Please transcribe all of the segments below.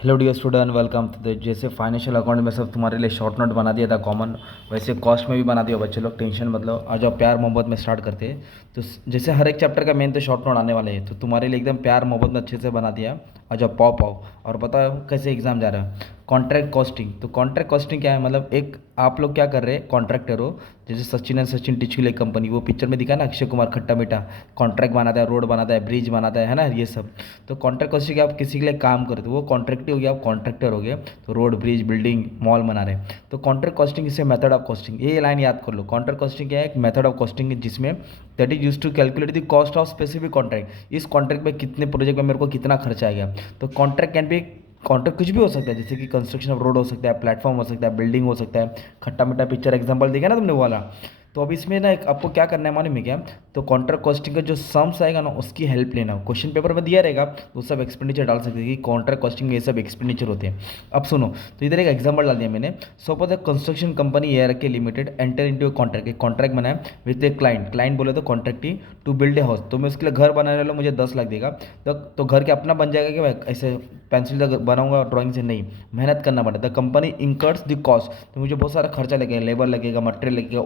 Hello dear student, welcome to जैसे financial account में सब तुम्हारे लिए शॉर्ट नोट बना दिया था कॉमन, वैसे कॉस्ट में भी बना दिया बच्चे लोग। टेंशन मतलब आ जाओ, प्यार मोहब्बत में स्टार्ट करते हैं। तो जैसे हर एक चैप्टर का मेन तो शॉर्ट नोट आने वाले हैं, तो तुम्हारे लिए एकदम प्यार मोहब्बत में अच्छे से बना दिया। आ जाओ, पाओ पाओ। और बताओ कैसे एग्जाम जा रहा है। कॉन्ट्रैक्ट कॉस्टिंग, तो कॉन्ट्रैक्ट कॉस्टिंग क्या है? मतलब एक आप लोग क्या कर रहे हैं, कॉन्ट्रैक्टर हो। जैसे सचिन एंड सचिन टिचुल एक कंपनी, वो पिक्चर में दिखा ना, अक्षय कुमार खट्टा मीठा। कॉन्ट्रैक्ट बनाता है, रोड बनाता है, ब्रिज बनाता है ना, ये सब। तो कॉन्ट्रैक्ट कॉस्टिंग आप किसी के लिए काम करते हो, वो कॉन्ट्रैक्ट हो गया, आप कॉन्ट्रैक्टर हो गए। तो रोड ब्रिज बिल्डिंग मॉल बना रहे हैं। तो कॉन्ट्रैक्ट कॉस्टिंग इसे मेथड ऑफ कॉस्टिंग, ये लाइन याद कर लो। कॉन्ट्रैक्ट कॉस्टिंग क्या है? एक मेथड ऑफ कॉस्टिंग है जिसमें that is use to calculate the cost of specific contract. इस कॉन्ट्रैक्ट में कितने प्रोजेक्ट में मेरे को कितना खर्चा आएगा। तो कॉन्ट्रैक्ट कैन बी, कॉन्ट्रैक्ट कुछ भी हो सकता है, जैसे कि कंस्ट्रक्शन ऑफ रोड हो सकता है, प्लेटफॉर्म हो सकता है, बिल्डिंग हो सकता है। खट्टा मीठा पिक्चर एग्जांपल देखा ना तुमने वो वाला। तो अब इसमें ना एक आपको क्या करना है मालूम है क्या? तो कॉन्ट्रैक्ट कॉस्टिंग का जो सम्स आएगा ना, उसकी हेल्प लेना। क्वेश्चन पेपर में दिया रहेगा तो सब एक्सपेंडिचर डाल सकते हैं कि कॉन्ट्रैक्ट कॉस्टिंग में ये सब एक्सपेंडिचर होते हैं। अब सुनो, तो इधर एक एग्जांपल डाल दिया मैंने। सपोज कंस्ट्रक्शन कंपनी एयर के limited enter into a contract, एक कॉन्ट्रैक्ट बनाया विद ए क्लाइंट। क्लाइंट बोले तो कॉन्ट्रैक्ट ही टू बिल्ड ए हाउस, तो मैं उसके लिए घर बनाने वाला, मुझे 10 लाख देगा। तो घर के अपना बन जाएगा क्या ऐसे पेंसिल से बनाऊंगा ड्राइंग से? नहीं, मेहनत करना पड़ता है। The company incurs the cost, तो मुझे बहुत सारा खर्चा लगेगा, लेबर लगेगा, मटेरियल लगेगा,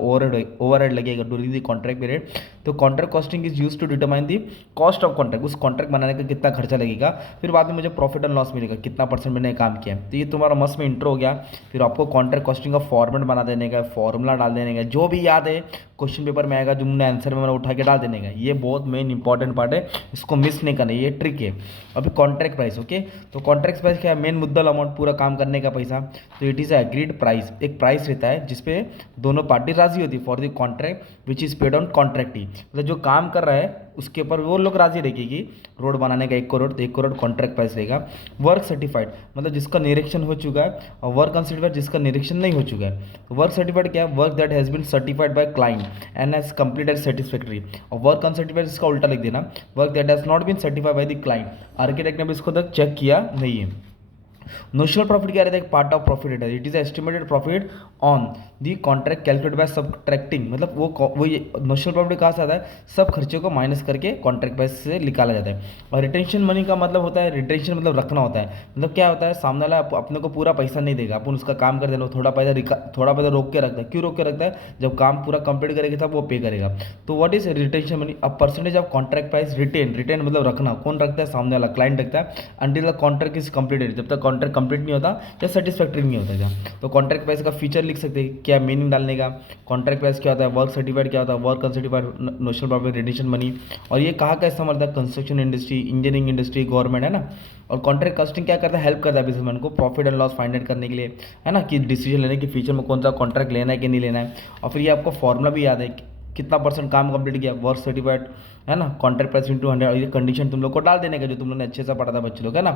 ओवरहेड लगेगा ड्यूरिंग द कॉन्ट्रैक्ट पीरियड। तो contract costing is use to determine the cost of contract, उस कॉन्ट्रैक्ट बनाने का कितना खर्चा लगेगा। फिर बाद में मुझे प्रॉफिट एंड लॉस मिलेगा, कितना परसेंट मैंने काम किया। तो ये तुम्हारा मस्त में इंट्रो हो गया। फिर आपको कॉन्ट्रैक्ट कॉस्टिंग का फॉर्मेट बना देने का, फॉर्मूला डाल देने का, जो भी याद है क्वेश्चन पेपर में आएगा, जो मैंने आंसर में मैंने उठा के डाल देने का। ये बहुत मेन इंपॉर्टेंट पार्ट है, इसको मिस नहीं करना, ये ट्रिक है। अभी कॉन्ट्रैक्ट प्राइस, ओके। तो कॉन्ट्रैक्ट प्राइस क्या है? मेन मुद्दल अमाउंट, पूरा काम करने का पैसा। तो इट इज़ एग्रीड प्राइस, एक प्राइस रहता है जिसपे दोनों पार्टी राजी होती है for the contract which is paid on contractee. मतलब जो काम कर रहा है उसके ऊपर वो लोग राजी रहेगी कि रोड बनाने का 1 करोड़, तो 1 करोड़ कॉन्ट्रैक्ट प्राइस रहेगा। वर्क सर्टिफाइड, मतलब जिसका निरीक्षण हो चुका है, और वर्क अनसर्टिफाइड जिसका निरीक्षण नहीं हो चुका है। तो वर्क सर्टिफाइड क्या है? Work that has been certified by client and has completed satisfactory. और वर्क अनसर्टिफाइड इसका उल्टा लिख देना, work that has not been certified by the client, architect ने भी इसको तक चेक किया नहीं है। नोशनल प्रॉफिट क्या रहता है? एक पार्ट ऑफ प्रॉफिट है, it is estimated profit on the contract calculate by subtracting. मतलब वो ये नोशनल प्रॉफिट कहाँ से आता है? सब खर्चों को माइनस करके कॉन्ट्रैक्ट प्राइस से निकाला जाता है। और रिटेंशन मनी का मतलब होता है, रिटेंशन मतलब रखना होता है। मतलब क्या होता है, सामने वाला अपने को पूरा पैसा नहीं देगा, अपन उसका काम कर देना, थोड़ा पैसा रोक के रखता है। क्यों रोक के रखता है? जब काम पूरा कंप्लीट करेगा तब वो पे करेगा। तो what is retention money? A percentage of contract price retain, retain मतलब रखना। कौन रखता है? सामने वाला, क्लाइंट रखता है। Until the contract is completed, जब तक कॉन्ट्रैक्ट कंप्लीट नहीं होता या सेटिस्फैक्ट्री नहीं होता क्या। तो कॉन्ट्रैक्ट प्राइस का फीचर लिख सकते हैं, क्या मीनिंग डालने का। कॉन्ट्रैक्ट प्राइस क्या होता है? वर्क सर्टिफाइड क्या होता है? Work uncertified, notional profit, retention money. और ये कहाँ का इस्तेमाल होता है? Construction industry, engineering industry, government, है ना। और कॉन्ट्रैक्ट कॉस्टिंग क्या करता है? हेल्प करता है बिजनेसमैन को profit and loss find out करने के लिए, है ना, कि डिसीजन लेने के फ्यूचर में कौन सा कॉन्ट्रैक्ट लेना है कि नहीं लेना है। और फिर ये आपको फॉर्मूला भी याद है, कितना परसेंट काम कंप्लीट किया, वर्क सर्टिफाइड, है ना, कॉन्ट्रैक्ट प्राइस इंटू 100। और ये कंडीशन तुम लोग को डाल देने का, जो तुम लोगों ने अच्छे से पढ़ा था बच्चे लोग, है ना।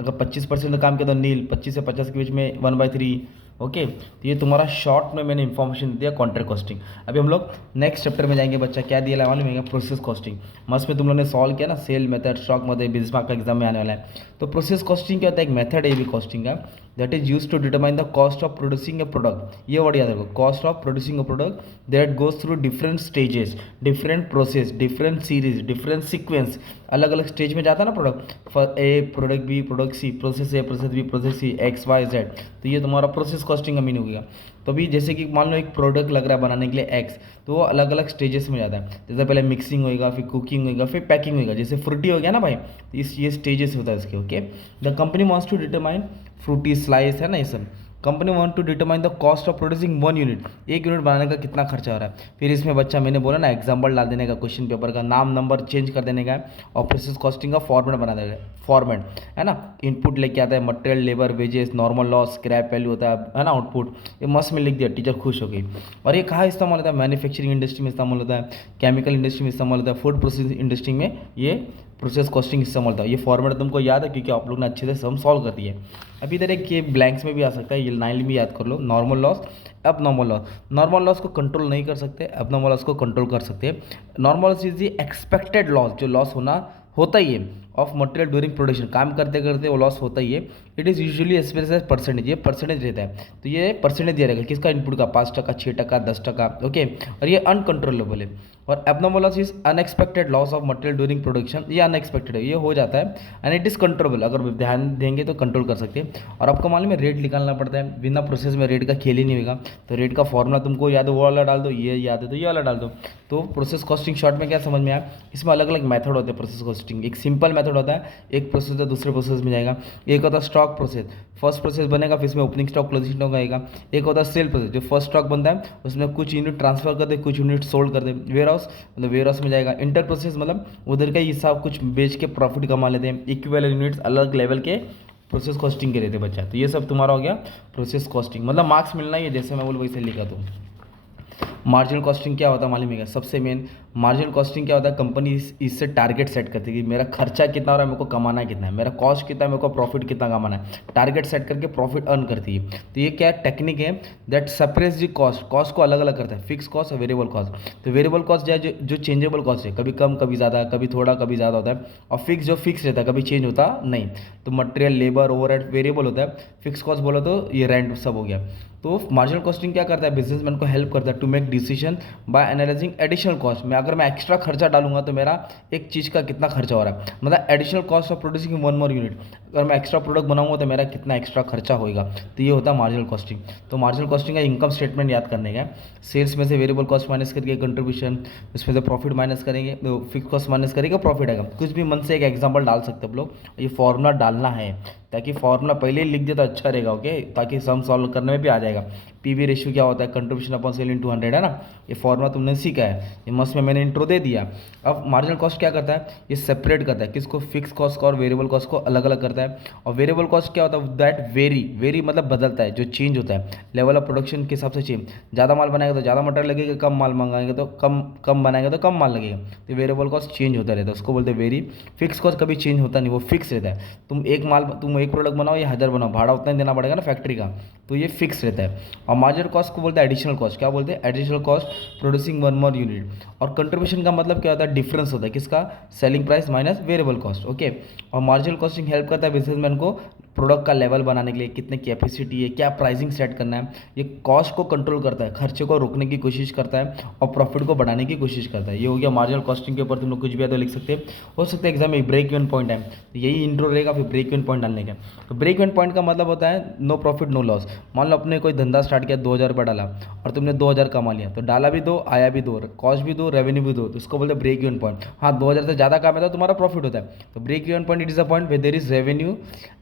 अगर 25% काम किया तो नील, 25 से 50 के बीच में 1/3। ओके, तो ये तुम्हारा शॉर्ट में मैंने इन्फॉर्मेशन दिया कॉन्ट्रैक्ट कॉस्टिंग। अभी हम लोग नेक्स्ट चैप्टर में जाएंगे। बच्चा क्या दिया मालूम है? Process costing. मस्त में तुम लोगों ने सॉल्व किया ना, sale method, stock method, business mark का एग्जाम में आने वाला है। तो प्रोसेस कॉस्टिंग क्या होता है? एक मेथड है भी कॉस्टिंग का, that is use to determine the cost of producing a product. ये वर्ड याद रखो, cost of producing a product that goes through different stages, different process, different series, different sequence. अलग अलग स्टेज में जाता है ना product, for a product B, product C, process A, process B, process C, X Y Z. तो ये तुम्हारा process costing का मीन हो गया। तो अभी जैसे कि मान लो एक प्रोडक्ट लग रहा है बनाने के लिए एक्स, तो वो अलग अलग स्टेजेस में जाता है। जैसे पहले मिक्सिंग होएगा, फिर कुकिंग होएगा, फिर पैकिंग होएगा। जैसे फ्रूटी हो गया ना भाई, तो ये स्टेजेस होता है इसके। Okay, the company wants to determine Frooti Slice, है ना, ये सब। Company want to determine the cost of producing 1 unit, 1 unit बनाने का कितना खर्चा हो रहा है। फिर इसमें बच्चा मैंने बोला ना, एग्जाम्पल डाल देने का, क्वेश्चन पेपर का नाम नंबर चेंज कर देने का है, और प्रोसेस कॉस्टिंग का फॉर्मेट बना देगा। फॉर्मेट, है ना, इनपुट लेके आता है, material, labour, wages, normal loss, scrap value होता है ना, आउटपुट। ये मस्त में लिख दिया, टीचर खुश हो गई। और ये कहाँ इस्तेमाल होता है? मैन्युफैक्चरिंग इंडस्ट्री में इस्तेमाल होता है, केमिकल इंडस्ट्री में इस्तेमाल होता है, फूड प्रोसेसिंग इंडस्ट्री में ये प्रोसेस कॉस्टिंग इस्तेमाल होता है। ये फॉर्मेट तुमको याद है क्योंकि आप लोग ने अच्छे से सम सॉल्व कर दिए। अभी इधर एक ये ब्लैंक्स में भी आ सकता है, ये लाइन भी याद कर लो। नॉर्मल लॉस, अब नॉर्मल लॉस, नॉर्मल लॉस को कंट्रोल नहीं कर सकते, अब नॉर्मल लॉस को कंट्रोल कर सकते हैं। Normal loss is the expected loss, जो लॉस होना होता ही है, ऑफ मटेरियल ड्यूरिंग प्रोडक्शन, काम करते करते वो लॉस होता ही है, it is usually express as percentage, ये परसेंटेज रहता है। तो ये परसेंटेज दिया रहेगा किसका, इनपुट का, 5%, 6%, 10%, ओके। और ये अनकंट्रोलेबल है। और abnormal loss is unexpected loss of material during production, ये अनएक्सपेक्टेड है, ये हो जाता है एंड इट इज़ कंट्रोलेबल, अगर ध्यान देंगे तो कंट्रोल कर सकते हैं। और आपको मालूम है रेट निकालना पड़ता है, बिना प्रोसेस में रेट का खेल ही नहीं होगा। तो रेट का फॉर्मूला तुमको याद है, वो वाला डाल दो, ये याद है तो ये वाला डाल दो। तो प्रोसेस कॉस्टिंग शॉर्ट में क्या समझ में आया, इसमें अलग अलग मेथड होते हैं प्रोसेस कॉस्टिंग। एक सिंपल मेथड होता है, एक प्रोसेस है दूसरे प्रोसेस में जाएगा। एक होता है स्टॉक प्रोसेस, फर्स्ट प्रोसेस बनेगा फिर इसमें ओपनिंग स्टॉक क्लोजिंग स्टॉक आएगा। एक होता है सेल प्रोसेस, जो फर्स्ट स्टॉक बनता है उसमें कुछ यूनिट ट्रांसफर कर दे, कुछ यूनिट सोल्ड कर दे। वेयर हाउस मतलब वेयर हाउस में जाएगा। इंटर प्रोसेस मतलब उधर का हिसाब कुछ बेच के प्रॉफिट कमा लेते हैं। इक्विवेलेंट यूनिट्स अलग लेवल के प्रोसेस कॉस्टिंग के रहते हैं बच्चा। तो ये सब तुम्हारा हो गया प्रोसेस कॉस्टिंग, मतलब मार्क्स मिलना ही है, जैसे मैं बोल वैसे लिखा तो। मार्जिनल कॉस्टिंग क्या होता है मालूम है, सबसे मेन मार्जिनल कॉस्टिंग क्या होता है, कंपनी इससे टारगेट सेट करती है कि मेरा खर्चा कितना हो रहा है, मेरे को कमाना कितना है, मेरा कॉस्ट कितना है, मेरे को प्रॉफिट कितना कमाना है, टारगेट सेट करके प्रॉफिट अर्न करती है। तो ये क्या टेक्निक है that separates the cost, cost को अलग अलग करता है, फिक्स कॉस्ट और वेरिएबल कॉस्ट। तो वेरिएबल कॉस्ट जो चेंजेबल कॉस्ट है, कभी कम कभी ज़्यादा, कभी थोड़ा कभी ज़्यादा होता है। और फिक्स जो फिक्स रहता है, कभी चेंज होता नहीं। तो मटेरियल, लेबर, ओवरहेड वेरिएबल होता है। फिक्स कॉस्ट बोलो तो ये रेंट सब हो गया। तो मार्जिनल कॉस्टिंग क्या करता है, बिजनेसमैन को हेल्प करता है to make decision by analysing additional cost में। अगर मैं एक्स्ट्रा खर्चा डालूंगा तो मेरा एक चीज़ का कितना खर्चा हो रहा है, मतलब additional cost of producing one more unit, अगर मैं एक्स्ट्रा प्रोडक्ट बनाऊंगा तो मेरा कितना एक्स्ट्रा खर्चा होगा। तो ये होता है मार्जिनल कॉस्टिंग। तो मार्जिनल कॉस्टिंग का इनकम स्टेटमेंट याद करने का, सेल्स में से वेरिएबल कॉस्ट माइनस करके कंट्रीब्यूशन, उसमें से प्रॉफिट माइनस करेंगे, फिक्स कॉस्ट माइनस करेंगे, प्रॉफिट आएगा। कुछ भी मन से एक एग्जाम्पल डाल सकते हैं आप लोग, ये फॉर्मूला डालना है, ताकि फॉर्मूला पहले ही लिख दे तो अच्छा रहेगा, ओके, ताकि सम सॉल्व करने में भी आ जाएगा। पीवी रेशियो क्या होता है, कंट्रीब्यूशन अपॉन सेल इनटू 100 है ना, ये फॉर्मूला तुमने सीखा है, ये मस्त में मैंने इंट्रो दे दिया। अब मार्जिनल कॉस्ट क्या करता है, ये सेपरेट करता है किसको, फिक्स कॉस्ट को और वेरिएबल कॉस्ट को अलग अलग करता है। और वेरिएबल कॉस्ट क्या होता है, दैट वेरी मतलब बदलता है, जो चेंज होता है लेवल ऑफ प्रोडक्शन के हिसाब से चेंज। ज़्यादा माल बनाएगा तो ज़्यादा मटेरियल लगेगा, कम माल मंगाएंगे तो कम बनाएगा तो कम माल लगेगा। तो वेरिएबल कॉस्ट चेंज होता रहता है, उसको बोलते हैं वेरी। फिक्स कॉस्ट कभी चेंज होता नहीं, वो फिक्स रहता है। तुम एक प्रोडक्ट बनाओ या 1000 बनाओ, भाड़ा उतना ही देना पड़ेगा ना फैक्ट्री का, तो ये फिक्स रहता है। और मार्जिनल कॉस्ट को बोलते हैं एडिशनल कॉस्ट, क्या बोलते हैं, additional cost producing one more unit. और कंट्रीब्यूशन का मतलब क्या होता है, डिफरेंस होता है किसका, selling price minus variable cost, okay. और मार्जिनल कॉस्टिंग हेल्प करता है बिजनेसमैन को प्रोडक्ट का लेवल बनाने के लिए, कितने कैपेसिटी है, क्या प्राइसिंग सेट करना है। ये कॉस्ट को कंट्रोल करता है, खर्चे को रोकने की कोशिश करता है और प्रॉफिट को बढ़ाने की कोशिश करता है। ये हो गया मार्जिनल कॉस्टिंग के ऊपर, तुम लोग कुछ भी है तो लिख सकते हैं। हो सकता है एग्जाम में ब्रेक इवन पॉइंट है, तो यही इंट्रो रहेगा, फिर ब्रेक इवन पॉइंट डालने का। तो ब्रेक इवन पॉइंट का मतलब होता है नो प्रॉफिट नो लॉस। मान लो अपने कोई धंधा स्टार्ट किया, 2000 रुपये डाला और तुमने 2000 कमा लिया, तो डाला भी दो, आया भी दो, कॉस्ट भी दो, रेवेन्यू भी दो, तो इसको बोलते हैं ब्रेक इवन पॉइंट। हाँ, 2000 से ज़्यादा कमाया तो तुम्हारा प्रॉफिट होता है। तो break even point it is a point where there is revenue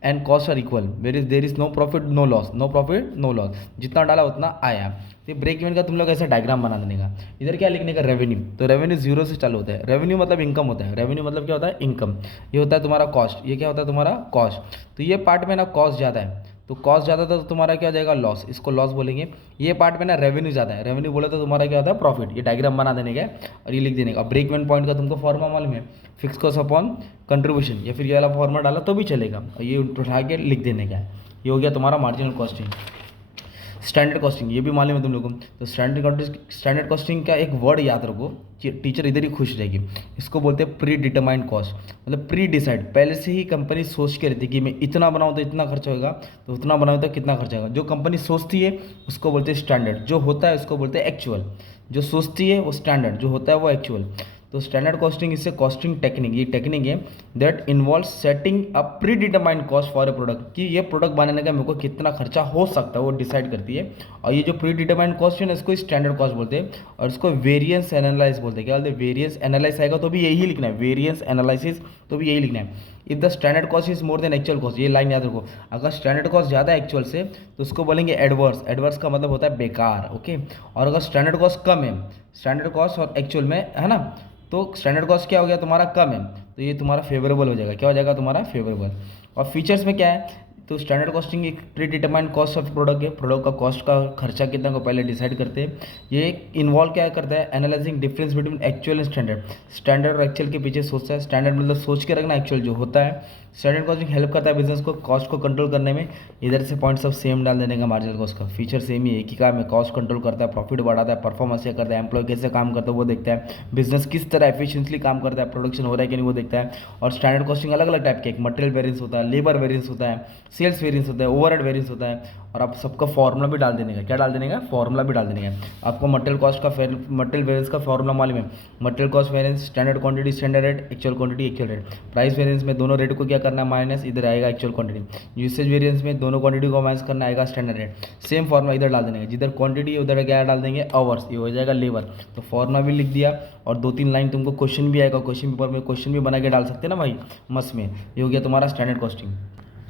and cost are equal, there is no profit no loss, no profit no loss, जितना डाला उतना आया। तो ब्रेक इवन का तुम लोग ऐसा डायग्राम बना देने का। इधर क्या लिखने का, रेवेन्यू, तो रेवेन्यू जीरो से चालू होता है। रेवेन्यू मतलब इनकम होता है, रेवेन्यू मतलब क्या होता है, इनकम। ये होता है तुम्हारा कॉस्ट, ये क्या होता है तुम्हारा कॉस्ट। तो ये पार्ट में ना कॉस्ट ज़्यादा है, तो कॉस्ट ज़्यादा था तो तुम्हारा क्या हो जाएगा, लॉस, इसको लॉस बोलेंगे। ये पार्ट में ना रेवेन्यू ज़्यादा है, रेवेन्यू बोले तो तुम्हारा क्या होता है, प्रॉफिट। ये डायग्राम बना देने का और ये लिख देने का। ब्रेक इवन पॉइंट का तुमको फॉर्मा मालूम है, फिक्स कॉस्ट अपॉन कंट्रीब्यूशन, या फिर ये वाला फॉर्मा डाला तो भी चलेगा, और ये उठा के लिख देने का। ये हो गया तुम्हारा मार्जिनल कॉस्टिंग। स्टैंडर्ड कॉस्टिंग ये भी मालूम है तुम लोगों को। तो स्टैंडर्ड कॉस्टिंग का एक वर्ड याद रखो, टीचर इधर ही खुश रहेगी। इसको बोलते हैं प्री डिटरमाइंड कॉस्ट, मतलब प्री डिसाइड, पहले से ही कंपनी सोच के रहती है कि मैं इतना बनाऊँ तो इतना खर्चा होगा, तो उतना बनाऊँ तो कितना खर्चा होगा। जो कंपनी सोचती है उसको बोलते हैं स्टैंडर्ड, जो होता है उसको बोलते हैं एक्चुअल। जो सोचती है वो स्टैंडर्ड, जो होता है वो एक्चुअल। तो स्टैंडर्ड कॉस्टिंग इससे कॉस्टिंग टेक्निक, ये टेक्निक है that involve setting a pre determined cost for a product, कि ये प्रोडक्ट बनाने का मेरे को कितना खर्चा हो सकता है वो डिसाइड करती है। और ये जो प्री डिटरमाइंड कॉस्ट है ना, इसको स्टैंडर्ड कॉस्ट बोलते हैं। और इसको वेरिएंस एनालाइज बोलते हैं। क्या बोलते हैं, वेरिएंस एनालाइज आएगा तो भी यही लिखना है, वेरिएंस एनालिसिस तो भी यही लिखना है। If the standard cost is more than actual cost, ये लाइन याद रखो। अगर स्टैंडर्ड कॉस्ट ज़्यादा है एक्चुअल से तो उसको बोलेंगे एडवर्स, एडवर्स का मतलब होता है बेकार, ओके। और अगर स्टैंडर्ड कॉस्ट कम है, स्टैंडर्ड कॉस्ट और एक्चुअल में, है ना, तो स्टैंडर्ड कॉस्ट क्या हो गया तुम्हारा, कम है, तो ये तुम्हारा फेवरेबल हो जाएगा। क्या हो जाएगा तुम्हारा, फेवरेबल। और फीचर्स में क्या है, तो स्टैंडर्ड कॉस्टिंग एक pre determined cost of product है, प्रोडक्ट का कॉस्ट का खर्चा कितना को पहले डिसाइड करते हैं। ये इन्वॉल्व क्या करता है, analysing difference between actual and standard, standard और एक्चुअल के पीछे सोचता है। स्टैंडर्ड मतलब सोच के रखना, एक्चुअल जो होता है स्टैंडर्ड कॉस्टिंग हेल्प करता है बिजनेस को कॉस्ट को कंट्रोल करने में। इधर से पॉइंट सब सेम डाल देने का, मार्जिनल कॉस्ट का फीचर सेम ही है, एक ही काम है, कॉस्ट कंट्रोल करता है, प्रॉफिट बढ़ाता है, परफॉर्मेंस क्या करता है, एम्प्लॉय कैसे काम करता है वो देखता है, बिजनेस किस तरह एफिशिएंटली काम करता है, प्रोडक्शन हो रहा है कि नहीं वो देखता है। और स्टैंडर्ड कॉस्टिंग अलग अलग टाइप के, एक मटेरियल वेरियंस होता है, लेबर वेरियंस होता है, सेल्स वेरियंस होता है, ओवरहेड वेरियंस होता है। और आप सबका फॉर्मूला भी डाल देने का, क्या डाल देने का, फॉर्मूला भी डाल देने का। आपको मटेरियल कॉस्ट का मटेरियल वेरियंस का फॉर्मूला मालूम है, material cost variance standard quantity standard rate, actual quantity actual rate. Price variance में दोनों रेट को क्या करना है माइनस, इधर आएगा एक्चुअल क्वांटिटी। यूसेज वेरियंस में दोनों क्वांटिटी को माइनस करना आएगा स्टैंडर्ड रेट। सेम फॉर्मूला इधर डाल देने का, जिधर क्वांटिटी उधर क्या डाल देंगे आवर्स, ये हो जाएगा लेबर। तो फॉर्मूला भी लिख दिया और 2-3 लाइन तुमको क्वेश्चन भी आएगा, क्वेश्चन पेपर में क्वेश्चन भी बना के डाल सकते हैं ना भाई मस में। ये हो गया तुम्हारा स्टैंडर्ड कॉस्टिंग।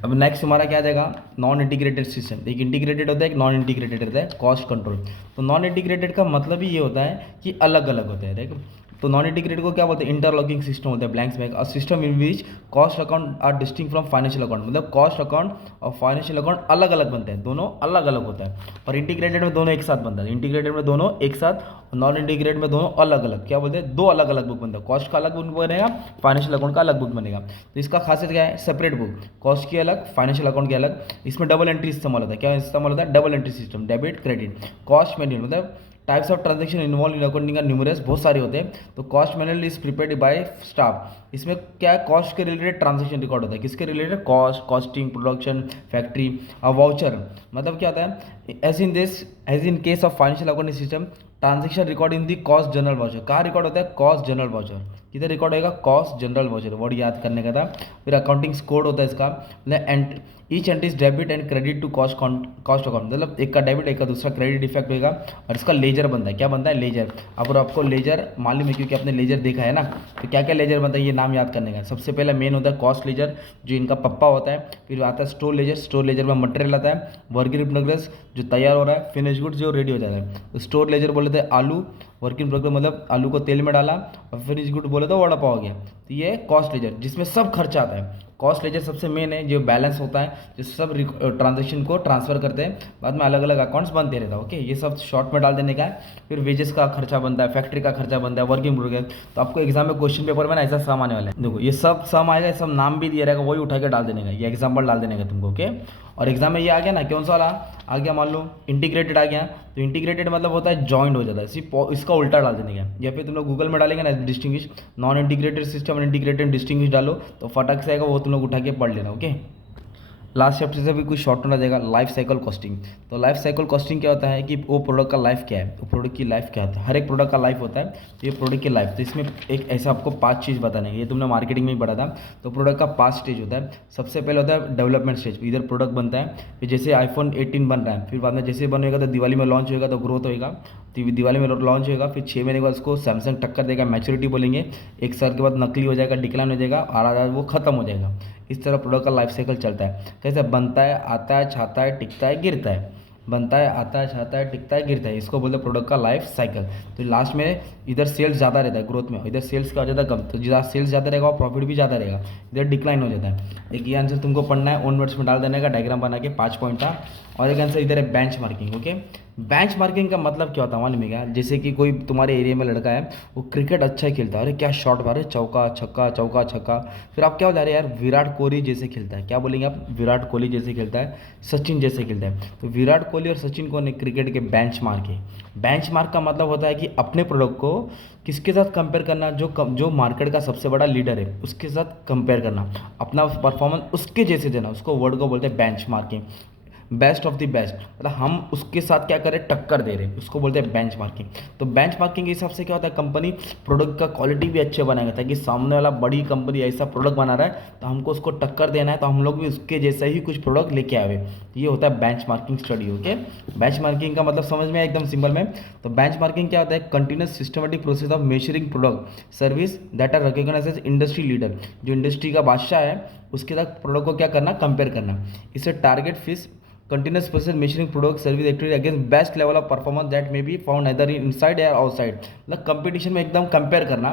अब नेक्स्ट हमारा क्या आ जाएगा, नॉन इंटीग्रेटेड सिस्टम। एक इंटीग्रेटेड होता है, एक नॉन इंटीग्रेटेड होता है, कॉस्ट कंट्रोल। तो नॉन इंटीग्रेटेड का मतलब ही ये होता है कि अलग अलग होता है, देखो। तो नॉन इंटीग्रेटेड को क्या बोलते हैं, इंटरलॉकिंग सिस्टम होता है, ब्लैंक्स में a system in which cost account are distinct from financial account. मतलब कॉस्ट अकाउंट और फाइनेंशियल अकाउंट अलग अलग बनते हैं, दोनों अलग अलग होता है। और इंटीग्रेटेड में दोनों एक साथ बनता है, इंटीग्रेटेड में दोनों एक साथ, नॉन इंटीग्रेटेड में दोनों अलग अलग, क्या बोलते हैं, दो अलग अलग बुक बनता है। कॉस्ट का अलग बुक बनेगा, फाइनेंशियल अकाउंट का अलग बुक बनेगा। तो इसका खासियत क्या है, सेपरेट बुक, कॉस्ट की अलग, फाइनेंशियल अकाउंट की अलग। इसमें डबल एंट्री इस्तेमाल होता है, क्या इस्तेमाल होता है, double entry system, debit credit. Cost manual मतलब types of transaction involve in accounting का न्यूमरस बहुत सारे होते हैं। तो cost manual is prepared by staff. इसमें क्या है, कॉस्ट के रिलेटेड ट्रांजेक्शन रिकॉर्ड होता है, किसके related, cost, costing, production, factory. Voucher मतलब क्या होता है, as in case of financial accounting system transaction record in the cost journal voucher. कहाँ रिकॉर्ड होता है, कॉस्ट जनरल वाउचर। किधर रिकॉर्ड होगा, कॉस्ट जनरल वाउचर, वर्ड याद करने का था। फिर अकाउंटिंग कोड होता है इसका, मतलब each entry is debit and credit to cost account. मतलब एक का डेबिट एक का दूसरा क्रेडिट इफेक्ट होगा। और इसका लेजर बनता है, क्या बनता है, लेजर। अब आपको लेजर मालूम है क्योंकि आपने लेजर देखा है ना। तो क्या क्या लेजर बनता है ये नाम याद करने का। सबसे पहले मेन होता है कॉस्ट लेजर, जो इनका पप्पा होता है। फिर आता है स्टोर लेजर, स्टोर लेजर में मटेरियल आता है, वर्क इन प्रोग्रेस जो तैयार हो रहा है, फिनिश गुड जो रेडी हो जाता है। तो स्टोर लेजर बोले थे आलू, वर्क इन प्रोग्रेस मतलब आलू को तेल में डाला, और फिनिश गुड बोले तो वड़ा पाव हो गया। तो ये कॉस्ट लेजर जिसमें सब खर्चा आता है। कॉस्ट लेजर सबसे मेन है, जो बैलेंस होता है, जो सब ट्रांजेक्शन को ट्रांसफर करते हैं, बाद में अलग अलग अकाउंट्स बनते रहता है। ओके, ये सब शॉर्ट में डाल देने का है। फिर वेजेस का खर्चा बनता है, फैक्ट्री का खर्चा बनता है, वर्किंग प्रोग्रेस। तो आपको एग्जाम में क्वेश्चन पेपर में ना ऐसा सम आने वाला है, देखो ये सब सम आएगा, ये सब नाम भी दिया रहेगा, वही उठा के डाल देने का, ये एग्जाम्पल डाल देने का तुमको। ओके, और एग्जाम में ये आ गया ना, कौन सा वाला आ गया, मान लो इंटीग्रेटेड आ गया। तो इंटीग्रेटेड मतलब होता है जॉइंट हो जाता है, सिर्फ इसका उल्टा डाल देने का। या फिर तुम लोग गूगल में डालेंगे ना डिस्टिंग्विश, नॉन इंटीग्रेटेड सिस्टम और इंटीग्रेटेड डिस्टिंग्विश डालो तो फटक से आएगा, वो तुम लोग उठा के पढ़ लेना। ओके, लास्ट चैप्टर से भी कुछ शॉर्ट नोट आ जाएगा, लाइफ साइकिल कॉस्टिंग। तो लाइफ साइकिल कॉस्टिंग क्या होता है कि वो प्रोडक्ट का लाइफ क्या है, वो प्रोडक्ट की लाइफ क्या होता है। हर एक प्रोडक्ट का लाइफ होता है, तो ये प्रोडक्ट की लाइफ। तो इसमें एक ऐसा आपको 5 चीज़ बताने हैं, ये तुमने मार्केटिंग में ही पढ़ा था। तो प्रोडक्ट का 5 स्टेज होता है। सबसे पहले होता है डेवलपमेंट स्टेज, इधर प्रोडक्ट बनता है। फिर जैसे आईफोन 18 बन रहा है, फिर बाद में जैसे बनेगा तो दिवाली में लॉन्च होएगा तो ग्रोथ होएगा, तो दिवाली में लॉन्च होएगा। फिर 6 महीने के बाद उसको सैमसंग टक्कर देगा, मैच्योरिटी बोलेंगे। 1 साल के बाद नकली हो जाएगा, डिक्लाइन हो जाएगा, और वो खत्म हो जाएगा। इस तरह प्रोडक्ट का लाइफ साइकिल चलता है। कैसे बनता है, आता है, छाता है, टिकता है, गिरता है। बनता है, आता है, छाता है, टिकता है, गिरता है, इसको बोलते हैं प्रोडक्ट का लाइफ साइकिल। तो लास्ट में इधर सेल्स ज़्यादा रहता है ग्रोथ में, इधर सेल्स का हो जाता है कम। तो जहाँ सेल्स ज़्यादा रहेगा और प्रॉफिट भी ज़्यादा रहेगा, इधर डिक्लाइन हो जाता है। एक ये आंसर तुमको पढ़ना है, ओन वर्ड्स में डाल देने का, डायग्राम बना के 5 पॉइंट का। और एक आंसर इधर है bench marking. Okay, bench marking का मतलब क्या होता है मालूम है क्या, जैसे कि कोई तुम्हारे एरिया में लड़का है, वो क्रिकेट अच्छा खेलता है, अरे क्या शॉट मारे, चौका छक्का चौका छक्का। फिर आप क्या हो जा रहे हैं यार, विराट कोहली जैसे खेलता है, क्या बोलेंगे आप, विराट कोहली जैसे खेलता है, सचिन जैसे खेलता है। तो विराट कोहली और सचिन को ने क्रिकेट के बेंच मार्क है। बेंच मार्क का मतलब होता है कि अपने प्रोडक्ट को किसके साथ कंपेयर करना, जो मार्केट का सबसे बड़ा लीडर है उसके साथ कंपेयर करना, अपना परफॉर्मेंस उसके जैसे देना, उसको वर्ड को बोलते हैं bench marking. Best of the best मतलब हम उसके साथ क्या करें, टक्कर दे रहे हैं, उसको बोलते हैं बेंच मार्किंग। तो बेंच मार्किंग के हिसाब से क्या होता है, कंपनी प्रोडक्ट का क्वालिटी भी अच्छे बनाएगा, ताकि सामने वाला बड़ी कंपनी ऐसा प्रोडक्ट बना रहा है तो हमको उसको टक्कर देना है, तो हम लोग भी उसके जैसा ही कुछ प्रोडक्ट लेके आए। तो ये होता है bench marking study. Okay, bench marking का मतलब समझ में आया एकदम सिंपल में। तो बेंच मार्किंग क्या होता है, continuous systematic process of measuring product service that are recognised as industry leader. जो इंडस्ट्री का बादशाह है उसके साथ प्रोडक्ट को क्या करना, कंपेयर करना। इसे target fish continuous process measuring product service activity against best level of performance that may be found either inside or outside। मतलब कंपटीशन में एकदम कंपेयर करना,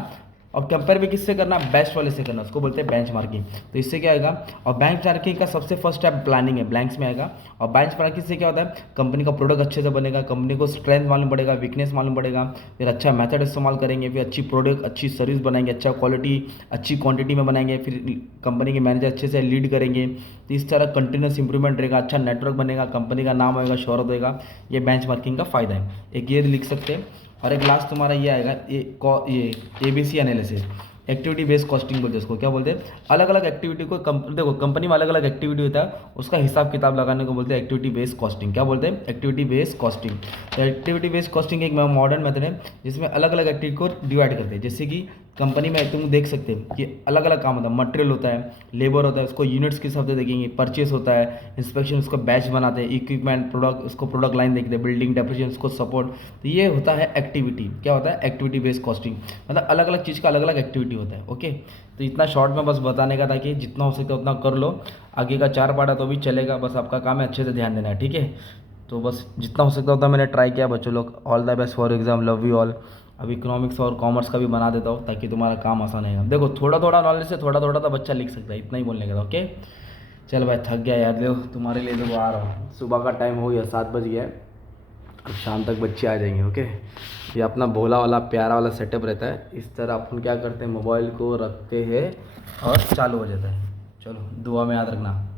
और कंपेयर भी किससे करना, बेस्ट वाले से करना, उसको बोलते हैं बेंच मार्किंग। तो इससे क्या आएगा, और बेंच मार्किंग का सबसे फर्स्ट स्टेप प्लानिंग है, ब्लैंक्स में आएगा। और बेंच मार्किंग से क्या होता है, कंपनी का प्रोडक्ट अच्छे से बनेगा, कंपनी को स्ट्रेंथ मालूम पड़ेगा, वीकनेस मालूम पड़ेगा, फिर अच्छा मेथड इस्तेमाल करेंगे, फिर अच्छी प्रोडक्ट अच्छी सर्विस बनाएंगे, अच्छा क्वालिटी अच्छी क्वांटिटी में बनाएंगे, फिर कंपनी के मैनेजर अच्छे से लीड करेंगे। तो इस तरह कंटिन्यूस इंप्रूवमेंट रहेगा, अच्छा नेटवर्क बनेगा, कंपनी का नाम होगा, शोहरत होगा। ये बेंच मार्किंग का फ़ायदा है, एक ये लिख सकते हैं। और एक लास्ट तुम्हारा ये आएगा, ये ABC analysis, activity based costing बोलते हैं उसको। क्या बोलते हैं, अलग अलग एक्टिविटी को देखो कंपनी में अलग अलग एक्टिविटी होता है, उसका हिसाब किताब लगाने को बोलते हैं एक्टिविटी बेस्ड कॉस्टिंग। क्या बोलते हैं, एक्टिविटी बेस्ड कॉस्टिंग। तो एक्टिविटी बेस्ड कॉस्टिंग एक मॉडर्न मेथड है जिसमें अलग अलग एक्टिविटी को डिवाइड करते हैं। जैसे कि कंपनी में तुम देख सकते हैं कि अलग अलग काम होता है, मटेरियल होता है, लेबर होता है, उसको यूनिट्स के हिसाब से देखेंगे, परचेस होता है, इंस्पेक्शन, उसको बैच बनाते हैं, इक्विपमेंट प्रोडक्ट, उसको प्रोडक्ट लाइन देखते हैं, बिल्डिंग डेप्रिसिएशन, उसको सपोर्ट। तो ये होता है एक्टिविटी, क्या होता है, एक्टिविटी बेस्ड कॉस्टिंग। मतलब अलग अलग चीज़ का अलग अलग एक्टिविटी होता है। ओके, तो इतना शॉर्ट में बस बताने का था कि जितना हो सके उतना कर लो। आगे का 4 पार्ट है तो भी चलेगा, बस आपका काम है अच्छे से ध्यान देना है, ठीक है। तो बस जितना हो सकता उतना मैंने ट्राई किया बच्चों लोग। All the best for exam, love you all. अब इकोनॉमिक्स और कॉमर्स का भी बना देता हूँ ताकि तुम्हारा काम आसान रहेगा। देखो थोड़ा थोड़ा नॉलेज से थोड़ा थोड़ा तो बच्चा लिख सकता है, इतना ही बोलने का था। ओके, चल भाई थक गया यार, देखो तुम्हारे लिए देखो आ रहा हूँ, सुबह का टाइम हो गया, 7 बज गया है, अब शाम तक बच्चे आ जाएंगे। ओके, ये अपना भोला वाला प्यारा वाला सेटअप रहता है। इस तरह अपन क्या करते हैं, मोबाइल को रखते हैं और चालू हो जाता है। चलो दुआ में याद रखना।